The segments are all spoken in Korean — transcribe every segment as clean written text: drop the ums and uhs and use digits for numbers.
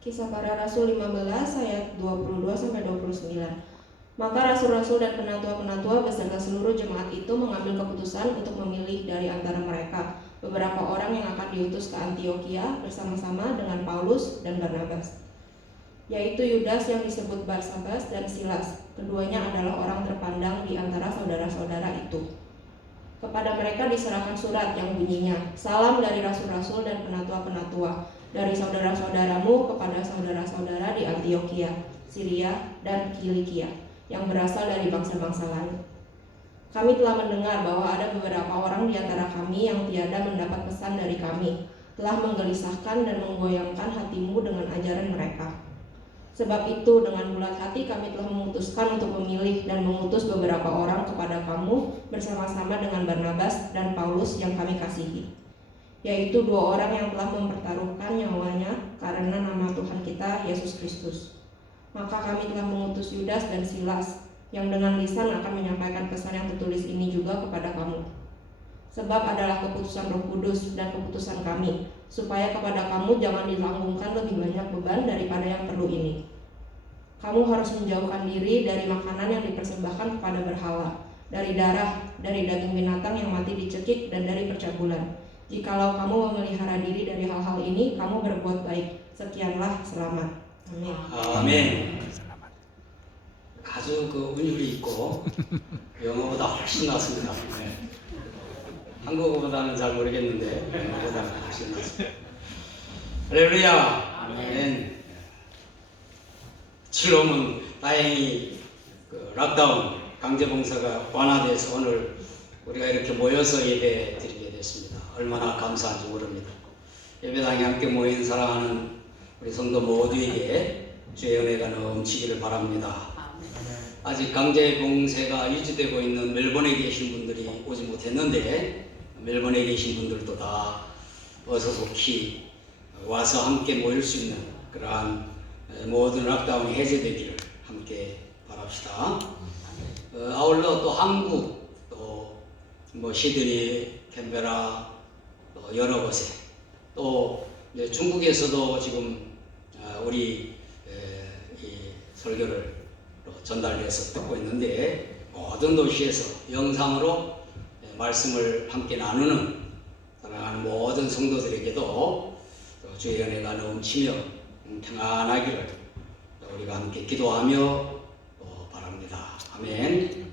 Kisah Para Rasul 15 ayat 22-29. Maka rasul-rasul dan penatua-penatua beserta seluruh jemaat itu mengambil keputusan untuk memilih dari antara mereka beberapa orang yang akan diutus ke Antiokhia bersama-sama dengan Paulus dan Barnabas, yaitu Yudas yang disebut Barsabas dan Silas. Keduanya adalah orang terpandang di antara saudara-saudara itu. Kepada mereka diserahkan surat yang bunyinya, "Salam dari rasul-rasul dan penatua-penatua, dari saudara-saudaramu kepada saudara-saudara di Antiokhia, Syria, dan Kilikia, yang berasal dari bangsa-bangsa lain. Kami telah mendengar bahwa ada beberapa orang di antara kami yang tiada mendapat pesan dari kami, telah menggelisahkan dan menggoyangkan hatimu dengan ajaran mereka. Sebab itu dengan bulat hati kami telah memutuskan untuk memilih dan mengutus beberapa orang kepada kamu bersama-sama dengan Barnabas dan Paulus yang kami kasihi, yaitu 2 orang yang telah mempertaruhkan nyawanya karena nama Tuhan kita Yesus Kristus. Maka kami telah mengutus Yudas dan Silas yang dengan lisan akan menyampaikan pesan yang tertulis ini juga kepada kamu. Sebab adalah keputusan Roh Kudus dan keputusan kami, supaya kepada kamu jangan ditanggungkan lebih banyak beban daripada yang perlu ini. Kamu harus menjauhkan diri dari makanan yang dipersembahkan kepada berhala, dari darah, dari daging binatang yang mati dicekik, dan dari percabulan. Jikalau kamu memelihara diri dari hal-hal ini, kamu berbuat baik. Sekianlah, selamat. Amin. 아멘. 아주 운율이 있고 영어보다 훨씬 낫습니다. 네. 한국어보다는 잘 모르겠는데 영어보다는 훨씬 낫습니다. 할렐루야. 아멘. 칠롬은 다행히 락다운 강제봉사가 완화돼서 오늘 우리가 이렇게 모여서 예배 드리게 됐습니다. 얼마나 감사한지 모릅니다. 예배당에 함께 모인 사랑하는 우리 성도 모두에게 주의 은혜가 넘치기를 바랍니다. 아직 강제봉쇄가 유지되고 있는 멜번에 계신 분들이 오지 못했는데 멜번에 계신 분들도 다 어서 속히 와서 함께 모일 수 있는 그러한 모든 락다운이 해제되기를 함께 바랍시다. 아울러 또 한국, 또 뭐 시드니, 캔베라, 또 여러 곳에 또 중국에서도 지금 우리 이 설교를 전달해서 듣고 있는데 모든 도시에서 영상으로 말씀을 함께 나누는 사랑하는 모든 성도들에게도 주의 은혜가 넘치며 평안하기를 우리가 함께 기도하며 바랍니다. 아멘.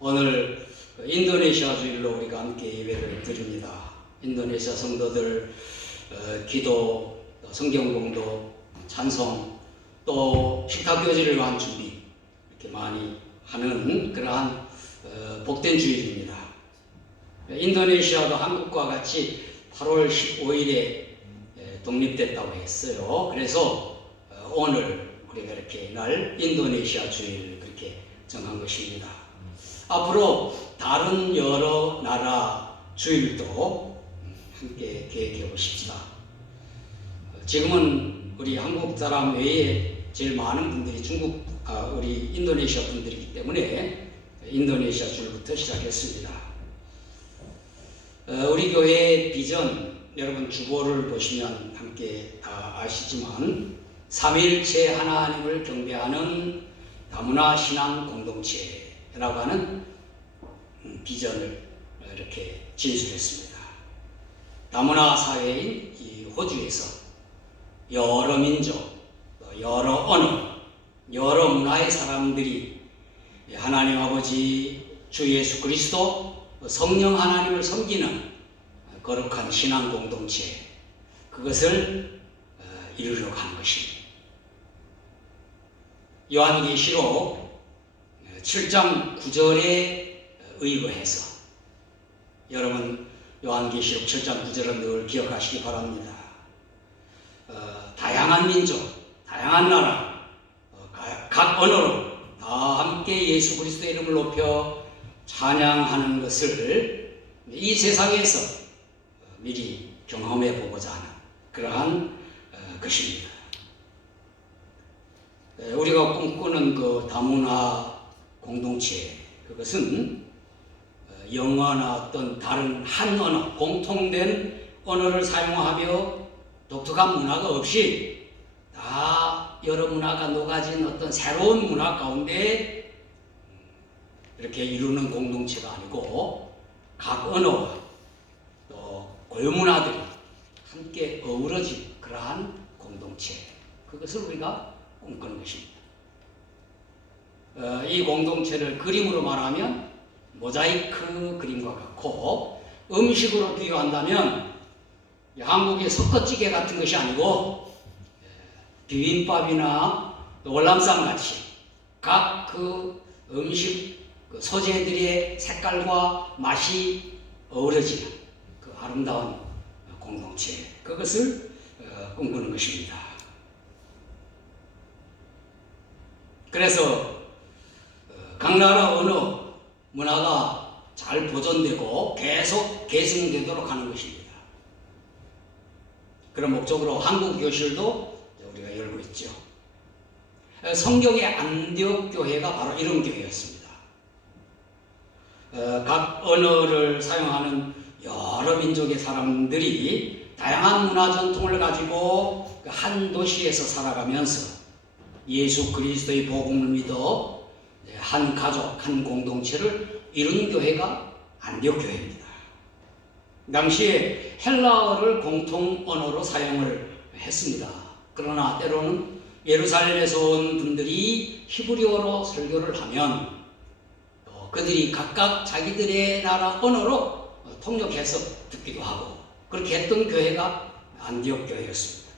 오늘 인도네시아 주일로 우리가 함께 예배를 드립니다. 인도네시아 성도들 기도, 성경 공독, 찬송, 또 식탁교제를 위한 준비 이렇게 많이 하는 그러한 복된 주일입니다. 인도네시아도 한국과 같이 8월 15일에 독립됐다고 했어요. 그래서 오늘 우리가 이렇게 날 인도네시아 주일 그렇게 정한 것입니다. 앞으로 다른 여러 나라 주일도 함께 계획해 보십시다. 지금은 우리 한국 사람 외에 제일 많은 분들이 우리 인도네시아 분들이기 때문에 인도네시아 주일부터 시작했습니다. 우리 교회의 비전, 여러분 주보를 보시면 함께 다 아시지만 삼위일체 하나님을 경배하는 다문화 신앙 공동체라고 하는 비전을 이렇게 진술했습니다. 다문화 사회인 이 호주에서 여러 민족, 여러 언어, 여러 문화의 사람들이 하나님 아버지, 주 예수 그리스도, 성령 하나님을 섬기는 거룩한 신앙 공동체, 그것을 이루려고 하는 것입니다. 요한계시록 7장 9절에 의거해서 여러분 요한계시록 7장 9절은 늘 기억하시기 바랍니다. 다양한 민족, 다양한 나라, 각 언어로 다 함께 예수 그리스도의 이름을 높여 찬양하는 것을 이 세상에서 미리 경험해 보고자 하는 그러한 것입니다. 우리가 꿈꾸는 그 다문화 공동체, 그것은 영어나 어떤 다른 한 언어, 공통된 언어를 사용하며 독특한 문화가 없이 다 여러 문화가 녹아진 어떤 새로운 문화 가운데 이렇게 이루는 공동체가 아니고 각 언어와 또 고유 문화들이 함께 어우러진 그러한 공동체, 그것을 우리가 꿈꾸는 것입니다. 이 공동체를 그림으로 말하면 모자이크 그림과 같고, 음식으로 비유한다면 한국의 섞어찌개 같은 것이 아니고 비빔밥이나 월남쌈 같이 각 그 음식 그 소재들의 색깔과 맛이 어우러지는 그 아름다운 공동체, 그것을 꿈꾸는 것입니다. 그래서 각 나라 언어, 문화가 잘 보존되고 계속 계승되도록 하는 것입니다. 그런 목적으로 한국 교실도 우리가 열고 있죠. 성경의 안디옥 교회가 바로 이런 교회였습니다. 각 언어를 사용하는 여러 민족의 사람들이 다양한 문화 전통을 가지고 한 도시에서 살아가면서 예수 그리스도의 복음을 믿어 한 가족, 한 공동체를 이룬 교회가 안디옥 교회입니다. 당시에 헬라어를 공통 언어로 사용을 했습니다. 그러나 때로는 예루살렘에서 온 분들이 히브리어로 설교를 하면 그들이 각각 자기들의 나라 언어로 통역해서 듣기도 하고, 그렇게 했던 교회가 안디옥 교회였습니다.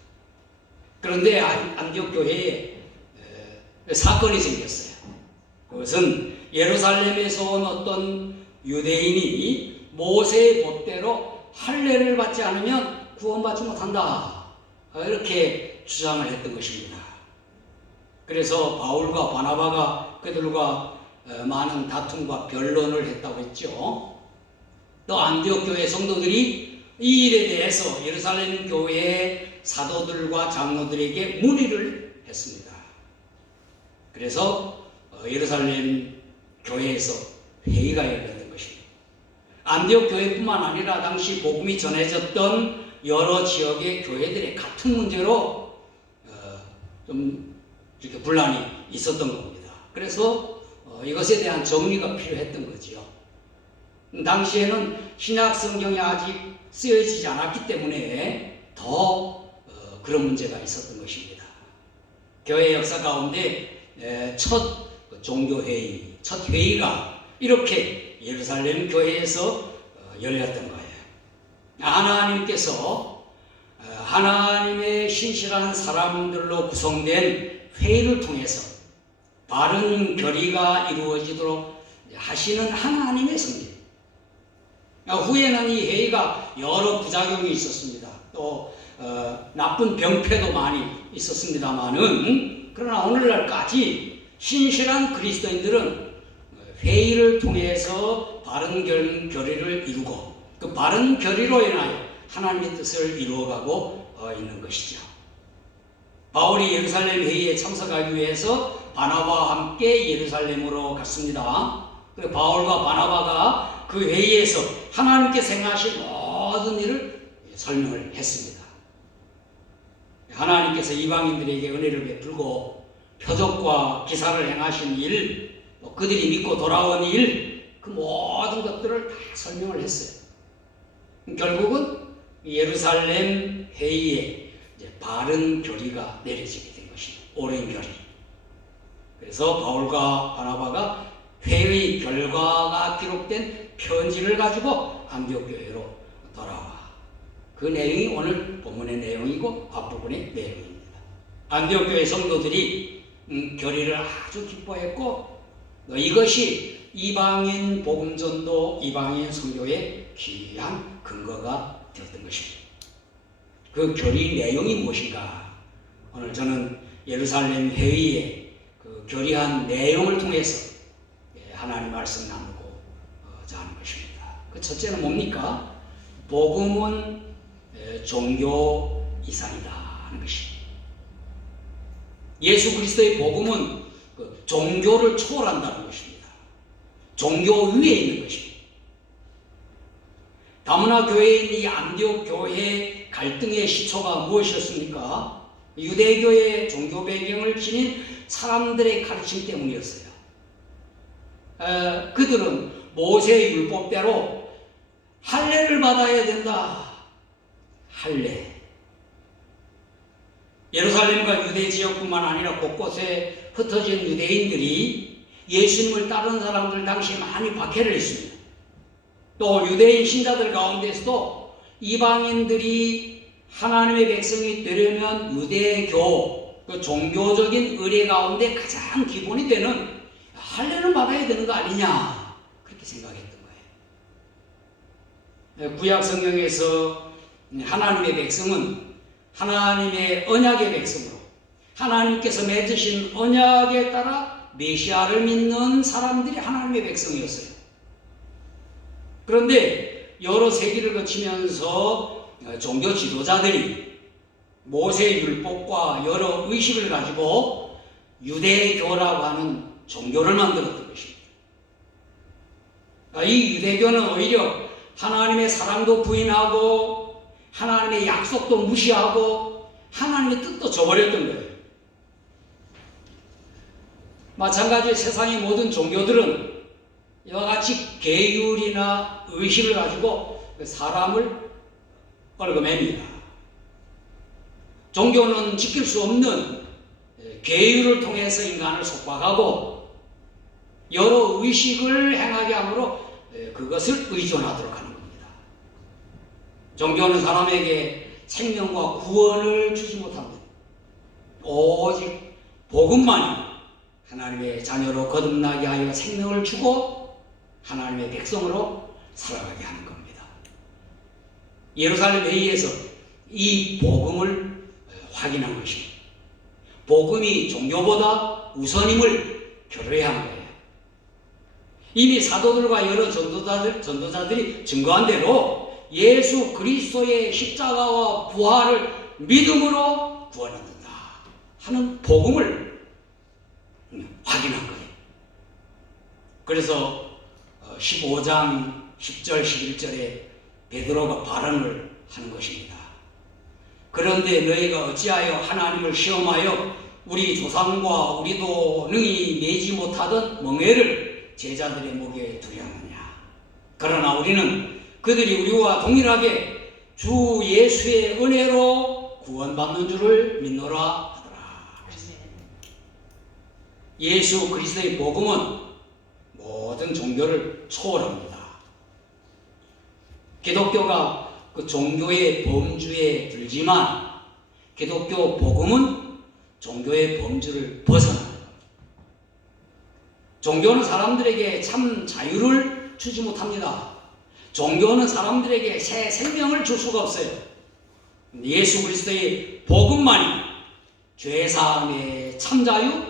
그런데 안디옥 교회에 사건이 생겼어요. 그것은 예루살렘에서 온 어떤 유대인이 모세의 법대로 할례를 받지 않으면 구원받지 못한다, 이렇게 주장을 했던 것입니다. 그래서 바울과 바나바가 그들과 많은 다툼과 변론을 했다고 했죠. 또 안디옥 교회 성도들이 이 일에 대해서 예루살렘 교회의 사도들과 장로들에게 문의를 했습니다. 그래서 예루살렘 교회에서 회의가 열렸던 것입니다. 안디옥 교회뿐만 아니라 당시 복음이 전해졌던 여러 지역의 교회들의 같은 문제로 좀 이렇게 분란이 있었던 겁니다. 그래서 이것에 대한 정리가 필요했던 거지요. 당시에는 신약 성경이 아직 쓰여지지 않았기 때문에 더 그런 문제가 있었던 것입니다. 교회 역사 가운데 첫 종교회의, 첫 회의가 이렇게 예루살렘 교회에서 열렸던 거예요. 하나님께서 하나님의 신실한 사람들로 구성된 회의를 통해서 바른 결의가 이루어지도록 하시는 하나님의 섭리. 후에는 이 회의가 여러 부작용이 있었습니다. 또 나쁜 병폐도 많이 있었습니다만은, 그러나 오늘날까지 신실한 그리스도인들은 회의를 통해서 바른 결의를 이루고 그 바른 결의로 인하여 하나님의 뜻을 이루어가고 있는 것이죠. 바울이 예루살렘 회의에 참석하기 위해서 바나바와 함께 예루살렘으로 갔습니다. 그리고 바울과 바나바가 그 회의에서 하나님께서 행하신 모든 일을 설명을 했습니다. 하나님께서 이방인들에게 은혜를 베풀고 표적과 기사를 행하신 일, 그들이 믿고 돌아온 일, 그 모든 것들을 다 설명을 했어요. 결국은 예루살렘 회의에 바른 결의가 내려지게 된 것입니다. 옳은 결의. 그래서 바울과 바나바가 회의 결과가 기록된 편지를 가지고 안디옥 교회로 돌아와. 그 내용이 오늘 본문의 내용이고 앞부분의 내용입니다. 안디옥 교회 성도들이 결의를 아주 기뻐했고, 이것이 이방인 복음전도, 이방인 선교의 귀한 근거가 되었던 것입니다. 그 결의 내용이 무엇인가? 오늘 저는 예루살렘 회의의 그 결의한 내용을 통해서 하나님 말씀 나누고자 하는 것입니다. 그 첫째는 뭡니까? 복음은 종교 이상이다 하는 것입니다. 예수 그리스도의 복음은 그 종교를 초월한다는 것입니다. 종교 위에 있는 것입니다. 다문화 교회인 이 안디옥 교회의 갈등의 시초가 무엇이었습니까? 유대교의 종교 배경을 지닌 사람들의 가르침 때문이었어요. 그들은 모세의 율법대로 할례를 받아야 된다. 할례. 예루살렘과 유대 지역뿐만 아니라 곳곳에 흩어진 유대인들이 예수님을 따르는 사람들 당시에 많이 박해를 했습니다. 또 유대인 신자들 가운데서도 이방인들이 하나님의 백성이 되려면 유대교, 그 종교적인 의례 가운데 가장 기본이 되는 할례는 받아야 되는 거 아니냐, 그렇게 생각했던 거예요. 구약 성경에서 하나님의 백성은 하나님의 언약의 백성으로 하나님께서 맺으신 언약에 따라 메시아를 믿는 사람들이 하나님의 백성이었어요. 그런데 여러 세기를 거치면서 종교 지도자들이 모세의 율법과 여러 의식을 가지고 유대교라고 하는 종교를 만들었던 것입니다. 이 유대교는 오히려 하나님의 사랑도 부인하고 하나님의 약속도 무시하고 하나님의 뜻도 저버렸던 거예요. 마찬가지로 세상의 모든 종교들은 이와 같이 계율이나 의식을 가지고 사람을 얽어맵니다. 종교는 지킬 수 없는 계율을 통해서 인간을 속박하고 여러 의식을 행하게 함으로 그것을 의존하도록 하는 겁니다. 종교는 사람에게 생명과 구원을 주지 못합니다. 오직 복음만이 하나님의 자녀로 거듭나게 하여 생명을 주고 하나님의 백성으로 살아가게 하는 겁니다. 예루살렘 회의에서 이 복음을 확인한 것입니다. 복음이 종교보다 우선임을 교류한 거예요. 이미 사도들과 여러 전도자들이 증거한 대로 예수 그리스도의 십자가와 부활을 믿음으로 구원을 얻는다 하는 복음을 확인한 거예요. 그래서 15장 10절 11절에 베드로가 발언을 하는 것입니다. 그런데 너희가 어찌하여 하나님을 시험하여 우리 조상과 우리도 능히 매지 못하던 멍에를 제자들의 목에 두려 하느냐. 그러나 우리는 그들이 우리와 동일하게 주 예수의 은혜로 구원받는 줄을 믿노라 하더라. 예수 그리스도의 복음은 모든 종교를 초월합니다. 기독교가 그 종교의 범주에 들지만 기독교 복음은 종교의 범주를 벗어납니다. 종교는 사람들에게 참 자유를 주지 못합니다. 종교는 사람들에게 새 생명을 줄 수가 없어요. 예수 그리스도의 복음만이 죄사함의 참 자유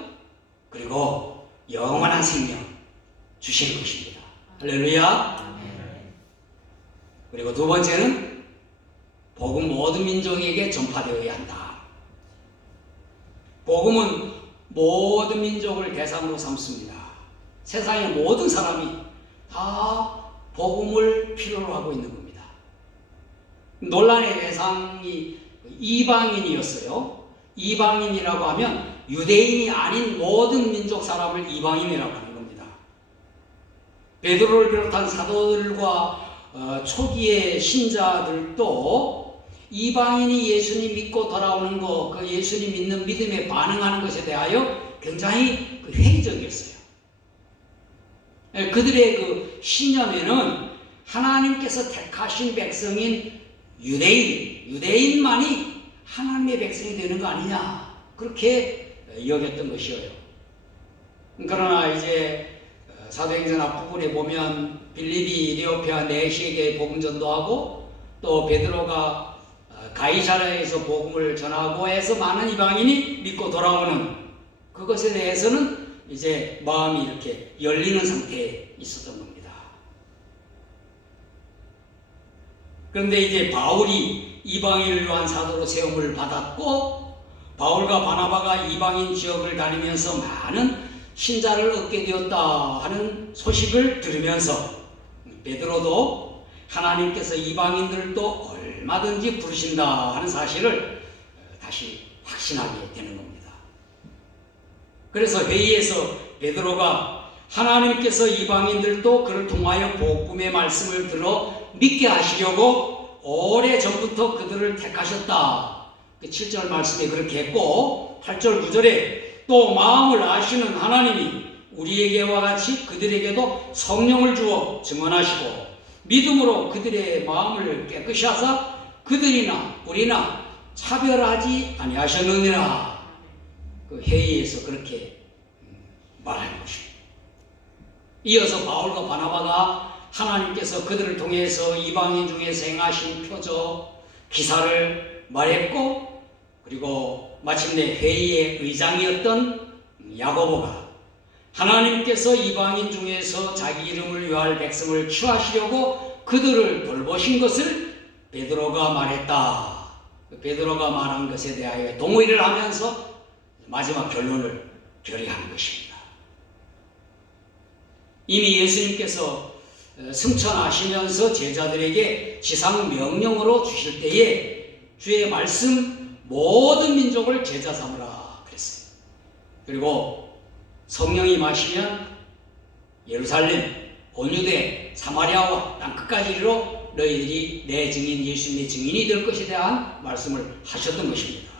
그리고 영원한 생명 주시는 것입니다. 할렐루야. 그리고 두 번째는 복음 모든 민족에게 전파되어야 한다. 복음은 모든 민족을 대상으로 삼습니다. 세상의 모든 사람이 다 복음을 필요로 하고 있는 겁니다. 논란의 대상이 이방인이었어요. 이방인이라고 하면 유대인이 아닌 모든 민족 사람을 이방인이라고 하는 겁니다. 베드로를 비롯한 사도들과 초기의 신자들도 이방인이 예수님 믿고 돌아오는 것, 그 예수님 믿는 믿음에 반응하는 것에 대하여 굉장히 회의적이었어요. 그들의 그 신념에는 하나님께서 택하신 백성인 유대인만이 하나님의 백성이 되는 거 아니냐, 그렇게 여겼던 것이에요. 그러나 이제 사도행전 앞부분에 보면 빌립이 이디오피아 내시에게 복음 전도하고 또 베드로가 가이사랴에서 복음을 전하고 해서 많은 이방인이 믿고 돌아오는 그것에 대해서는 이제 마음이 이렇게 열리는 상태에 있었던 겁니다. 그런데 이제 바울이 이방인을 위한 사도로 세움을 받았고 바울과 바나바가 이방인 지역을 다니면서 많은 신자를 얻게 되었다 하는 소식을 들으면서 베드로도 하나님께서 이방인들도 얼마든지 부르신다 하는 사실을 다시 확신하게 되는 겁니다. 그래서 회의에서 베드로가 하나님께서 이방인들도 그를 통하여 복음의 말씀을 들어 믿게 하시려고 오래전부터 그들을 택하셨다. 7절 말씀에 그렇게 했고 8절 9절에 또 마음을 아시는 하나님이 우리에게와 같이 그들에게도 성령을 주어 증언하시고 믿음으로 그들의 마음을 깨끗이 하사 그들이나 우리나 차별하지 아니하셨느니라. 그 회의에서 그렇게 말하는 것입니다. 이어서 바울과 바나바가 하나님께서 그들을 통해서 이방인 중에서 행하신 표적, 기사를 말했고 그리고 마침내 회의의 의장이었던 야고보가 하나님께서 이방인 중에서 자기 이름을 위할 백성을 취하시려고 그들을 돌보신 것을 베드로가 말했다. 베드로가 말한 것에 대하여 동의를 하면서 마지막 결론을 결의하는 것입니다. 이미 예수님께서 승천하시면서 제자들에게 지상 명령으로 주실 때에 주의 말씀 모든 민족을 제자 삼으라 그랬어요. 그리고 성령이 마시면 예루살렘, 온 유대, 사마리아와 땅 끝까지 이르러 너희들이 내 증인, 예수님의 증인이 될 것에 대한 말씀을 하셨던 것입니다.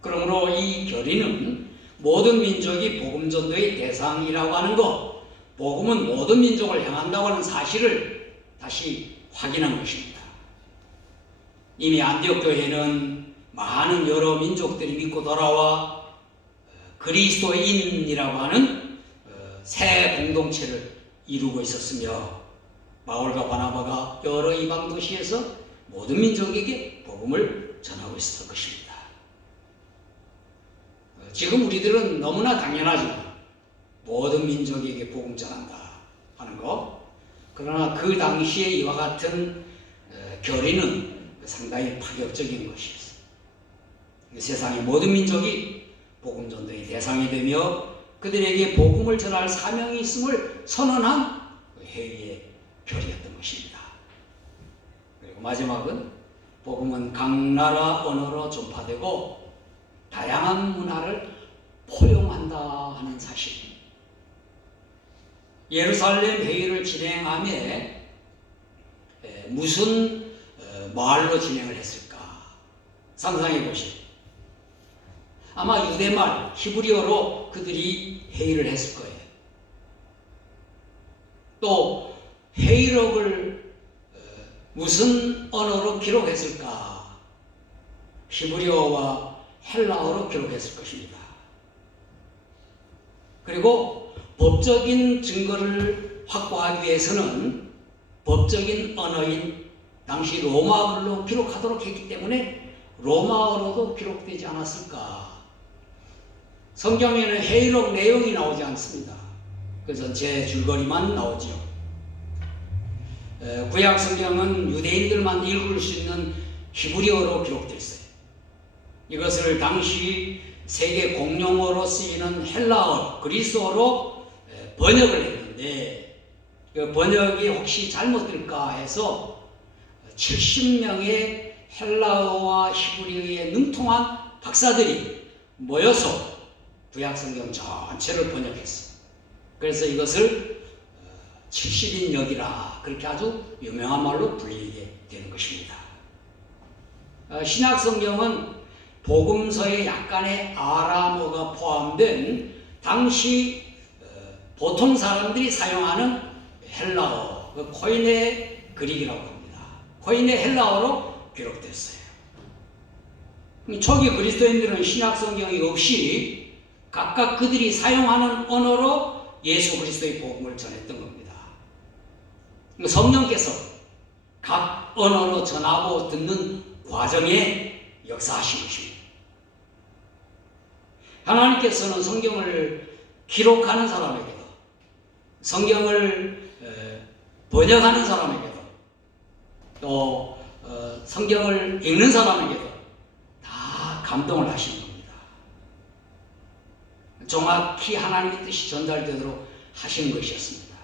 그러므로 이 결의는 모든 민족이 복음 전도의 대상이라고 하는 것, 복음은 모든 민족을 향한다고 하는 사실을 다시 확인한 것입니다. 이미 안디옥 교회는 많은 여러 민족들이 믿고 돌아와 그리스도인이라고 하는 새 공동체를 이루고 있었으며 바울과 바나바가 여러 이방 도시에서 모든 민족에게 복음을 전하고 있었던 것입니다. 지금 우리들은 너무나 당연하지만 모든 민족에게 복음 전한다 하는 것, 그러나 그 당시에 이와 같은 결의는 상당히 파격적인 것이었어요. 세상의 모든 민족이 복음 전도의 대상이 되며 그들에게 복음을 전할 사명이 있음을 선언한 회의의 결의였던 것입니다. 그리고 마지막은 복음은 각 나라 언어로 전파되고 다양한 문화를 포용한다 하는 사실. 예루살렘 회의를 진행함에 무슨 말로 진행을 했을까? 상상해 보시죠. 아마 유대말, 히브리어로 그들이 회의를 했을 거예요. 또 회의록을 무슨 언어로 기록했을까? 히브리어와 헬라어로 기록했을 것입니다. 그리고 법적인 증거를 확보하기 위해서는 법적인 언어인 당시 로마어로 기록하도록 했기 때문에 로마어로도 기록되지 않았을까? 성경에는 회의록 내용이 나오지 않습니다. 그 전체 줄거리만 나오죠. 구약 성경은 유대인들만 읽을 수 있는 히브리어로 기록되어 있어요. 이것을 당시 세계 공용어로 쓰이는 헬라어, 그리스어로 번역을 했는데 그 번역이 혹시 잘못될까 해서 70명의 헬라어와 히브리어에 능통한 박사들이 모여서 구약 성경 전체를 번역했어요. 그래서 이것을 70인역이라 그렇게 아주 유명한 말로 불리게 되는 것입니다. 신약 성경은 복음서에 약간의 아람어가 포함된 당시 보통 사람들이 사용하는 헬라어, 코이네 그릭이라고 합니다. 코이네 헬라어로 기록됐어요. 초기 그리스도인들은 신약 성경이 없이 각각 그들이 사용하는 언어로 예수 그리스도의 복음을 전했던 겁니다. 성령께서 각 언어로 전하고 듣는 과정에 역사하신 것입니다. 하나님께서는 성경을 기록하는 사람에게도 성경을 번역하는 사람에게도 또 성경을 읽는 사람에게도 다 감동을 하시는 겁니다. 정확히 하나님의 뜻이 전달되도록 하시는 것이었습니다.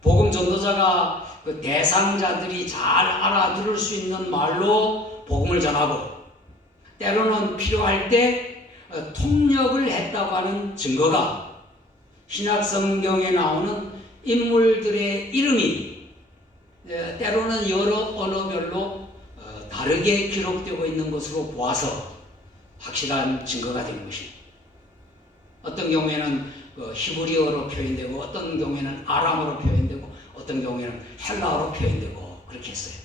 복음 전도자가 그 대상자들이 잘 알아들을 수 있는 말로 복음을 전하고 때로는 필요할 때 통역을 했다고 하는 증거가 신약 성경에 나오는 인물들의 이름이 때로는 여러 언어별로 다르게 기록되고 있는 것으로 보아서 확실한 증거가 되는 것입니다. 어떤 경우에는 히브리어로 표현되고 어떤 경우에는 아람어로 표현되고 어떤 경우에는 헬라어로 표현되고 그렇게 했어요.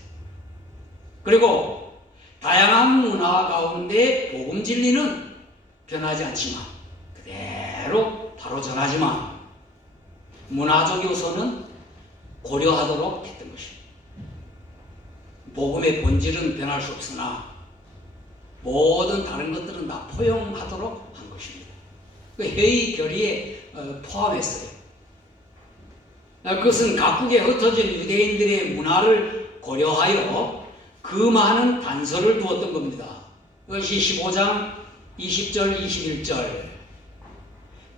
그리고 다양한 문화 가운데 복음 진리는 변하지 않지만 그대로 바로 전하지만 문화적 요소는 고려하도록 했던 것입니다. 복음의 본질은 변할 수 없으나 모든 다른 것들은 다 포용하도록 한 것입니다. 그 회의 결의에 포함했어요. 그것은 각국에 흩어진 유대인들의 문화를 고려하여 그 많은 단서를 두었던 겁니다. 그것이 15장 20절 21절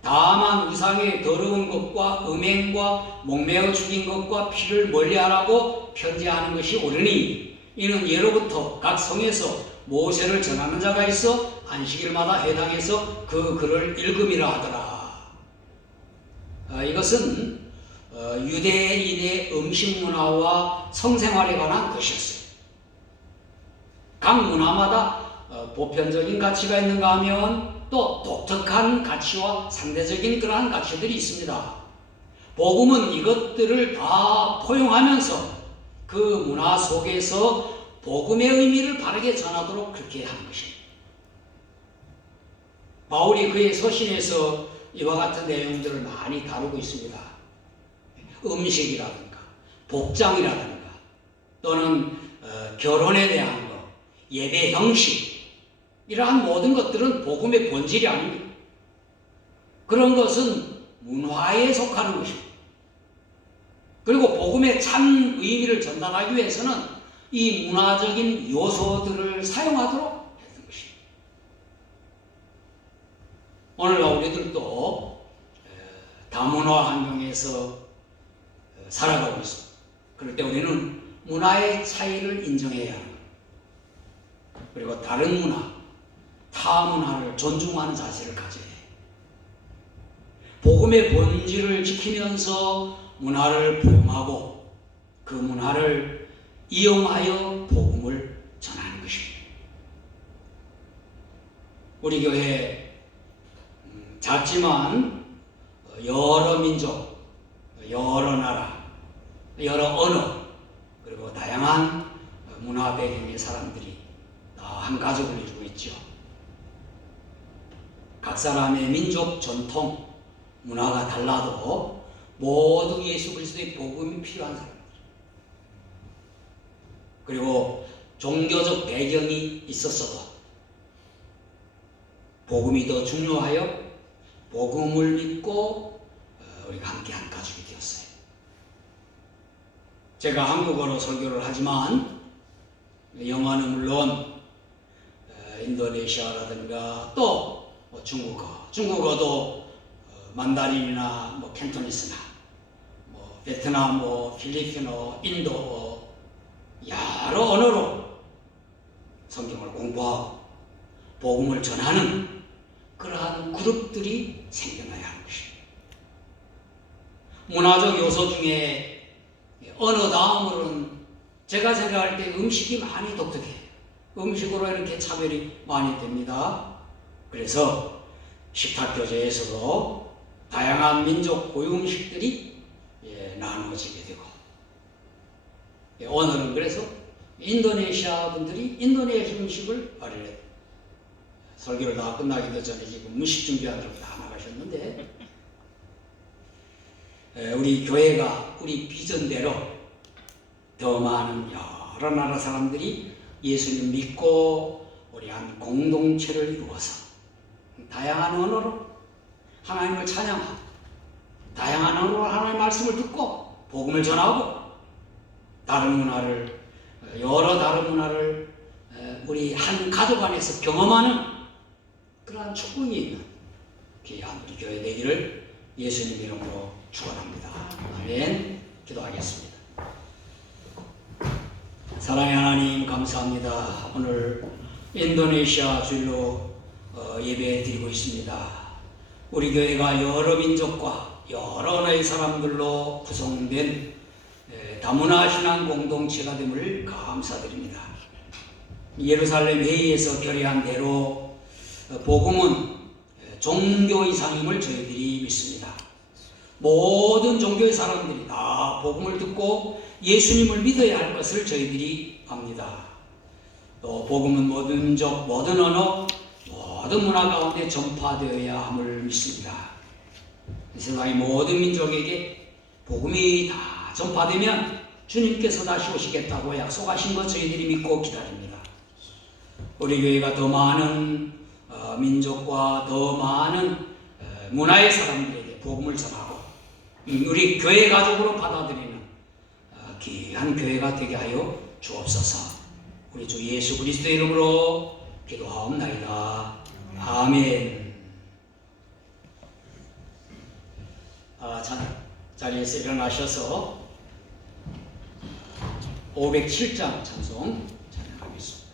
다만 우상의 더러운 것과 음행과 목매어 죽인 것과 피를 멀리하라고 편지하는 것이 옳으니 이는 예로부터 각 성에서 모세를 전하는 자가 있어 안식일마다 회당에서 그 글을 읽음이라 하더라. 이것은 유대인의 음식 문화와 성생활에 관한 것이었어요. 각 문화마다 보편적인 가치가 있는가 하면 또 독특한 가치와 상대적인 그러한 가치들이 있습니다. 복음은 이것들을 다 포용하면서 그 문화 속에서 복음의 의미를 바르게 전하도록 그렇게 하는 것입니다. 바울이 그의 서신에서 이와 같은 내용들을 많이 다루고 있습니다. 음식이라든가 복장이라든가 또는 결혼에 대한 것, 예배 형식 이러한 모든 것들은 복음의 본질이 아닙니다. 그런 것은 문화에 속하는 것입니다. 그리고 복음의 참 의미를 전달하기 위해서는 이 문화적인 요소들을 사용하도록 했던 것입니다. 오늘날 우리들도 다문화 환경에서 살아가고 있습니다. 그럴 때 우리는 문화의 차이를 인정해야 합니다. 그리고 다른 문화, 타 문화를 존중하는 자세를 가져야 해요. 복음의 본질을 지키면서 문화를 포용하고 그 문화를 이용하여 복음을 전하는 것입니다. 우리 교회 작지만 여러 민족, 여러 나라, 여러 언어 그리고 다양한 문화 배경의 사람들이 다 한 가족을 이루고 있죠. 각 사람의 민족, 전통, 문화가 달라도 모두 예수 그리스도의 복음이 필요한 사람들. 그리고 종교적 배경이 있었어도 복음이 더 중요하여 복음을 믿고 우리가 함께 한 가족이 되었어요. 제가 한국어로 설교를 하지만 영어는 물론 인도네시아라든가 또 중국어도 만다린이나 캔토니스나 베트남, 필리핀어, 인도어 여러 언어로 성경을 공부하고 복음을 전하는 그러한 그룹들이 생겨나야 하는 것입니다. 문화적 요소 중에 언어 다음으로는 제가 생각할 때 음식이 많이 독특해요. 음식으로 이렇게 차별이 많이 됩니다. 그래서 식탁교제에서도 다양한 민족 고유 음식들이 나누어지게 되고 오늘은 그래서 인도네시아 분들이 인도네시아 음식을 발휘했어요. 설교를 다 끝나기도 전에 지금 음식 준비하느라고 다 나가셨는데 우리 교회가 우리 비전대로 더 많은 여러 나라 사람들이 예수님 믿고 우리 한 공동체를 이루어서 다양한 언어로 하나님을 찬양하고 다양한 언어로 하나님의 말씀을 듣고 복음을 전하고 다른 문화를 여러 다른 문화를 우리 한 가족 안에서 경험하는 그러한 축복이 있는 귀한 우리 교회 되기를 예수님 이름으로 축원합니다. 아멘. 기도하겠습니다. 사랑의 하나님 감사합니다. 오늘 인도네시아 주일로 예배 드리고 있습니다. 우리 교회가 여러 민족과 여러 언어의 사람들로 구성된 다문화 신앙 공동체가 됨을 감사드립니다. 예루살렘 회의에서 결의한 대로 복음은 종교 이상임을 저희들이 믿습니다. 모든 종교의 사람들이 다 복음을 듣고 예수님을 믿어야 할 것을 저희들이 압니다. 또 복음은 모든 민족, 모든 언어, 모든 문화 가운데 전파되어야 함을 믿습니다. 세상의 모든 민족에게 복음이 다 전파되면 주님께서 다시 오시겠다고 약속하신 것 저희들이 믿고 기다립니다. 우리 교회가 더 많은 민족과 더 많은 문화의 사람들에게 복음을 전하고 우리 교회 가족으로 받아들이는 귀한 교회가 되게 하여 주옵소서. 우리 주 예수 그리스도의 이름으로 기도하옵나이다. 아멘. 자리에서 일어나셔서 507장 찬송 찬양하겠습니다.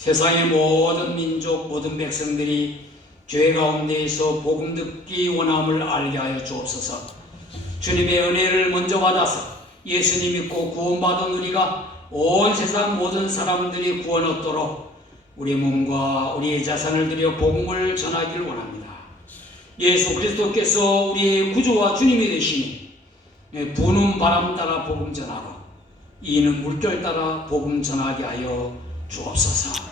세상의 모든 민족, 모든 백성들이 죄 가운데에서 복음 듣기 원함을 알게 하여 주옵소서. 주님의 은혜를 먼저 받아서 예수님 믿고 구원받은 우리가 온 세상 모든 사람들이 구원 얻도록 우리 몸과 우리의 자산을 들여 복음을 전하기를 원합니다. 예수 그리스도께서 우리의 구주와 주님이 되시니 부는 바람 따라 복음 전하고 이는 물결 따라 복음 전하게 하여 주옵소서.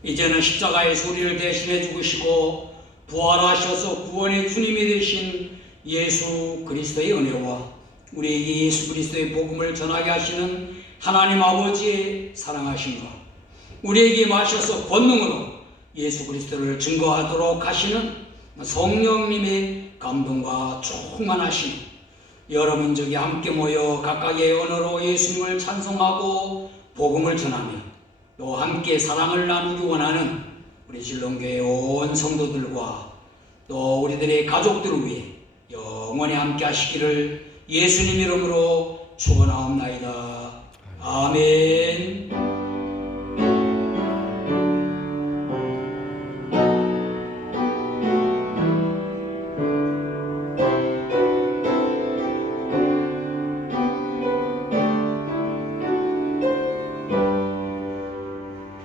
이제는 십자가에서 우리를 대신해 죽으시고 부활하셔서 구원의 주님이 되신 예수 그리스도의 은혜와 우리에게 예수 그리스도의 복음을 전하게 하시는 하나님 아버지의 사랑하심과 우리에게 마셔서 권능으로 예수 그리스도를 증거하도록 하시는 성령님의 감동과 충만하심, 여러 민족이 함께 모여 각각의 언어로 예수님을 찬송하고 복음을 전하며 또 함께 사랑을 나누기 원하는 우리 진롱교회 온 성도들과 또 우리들의 가족들을 위해 영원히 함께 하시기를 예수님 이름으로 축원하옵나이다. 아멘.